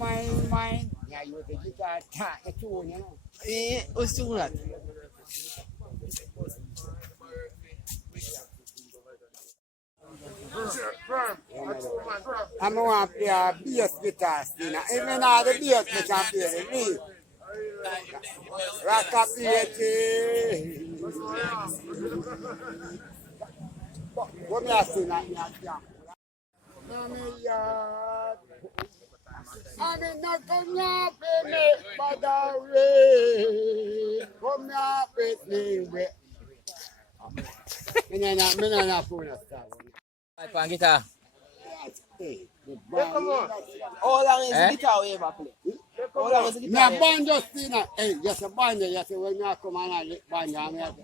mine. Yeah, you the guitar, the tune, you know. What's tune that? I'm going to play a bass guitar, you know. Even all the bass, we can play the lead. Rockapete. What me I sing that me a jam? I'm not come here for me, but come here with me. Me no phone star. Like on guitar. Hey, How long is the guitar we ever play? How long is the me guitar? a banjo still. Hey, just a banjo. You see when I come and I lick banjo, me a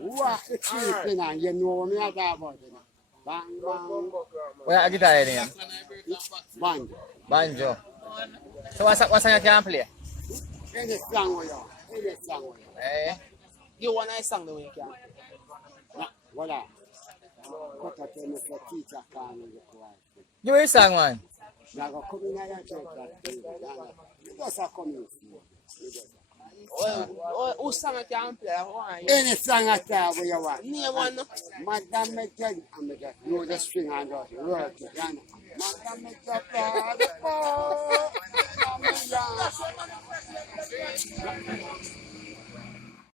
walk the street, and you know me a talk about it. Bang bang, What guitar name? banjo. Banjo. So what's song you can play? Any song we are, any song we are. Eh? You want a song the way you can. Nah, voila. Cut a tell me for teacher call me the choir. Give me a song, man. Now go come in and church that you just a come in. Who song you can play? Any song at all where you want. Name one. Madam make you, and me just know the string and just work it. Madam make you fall,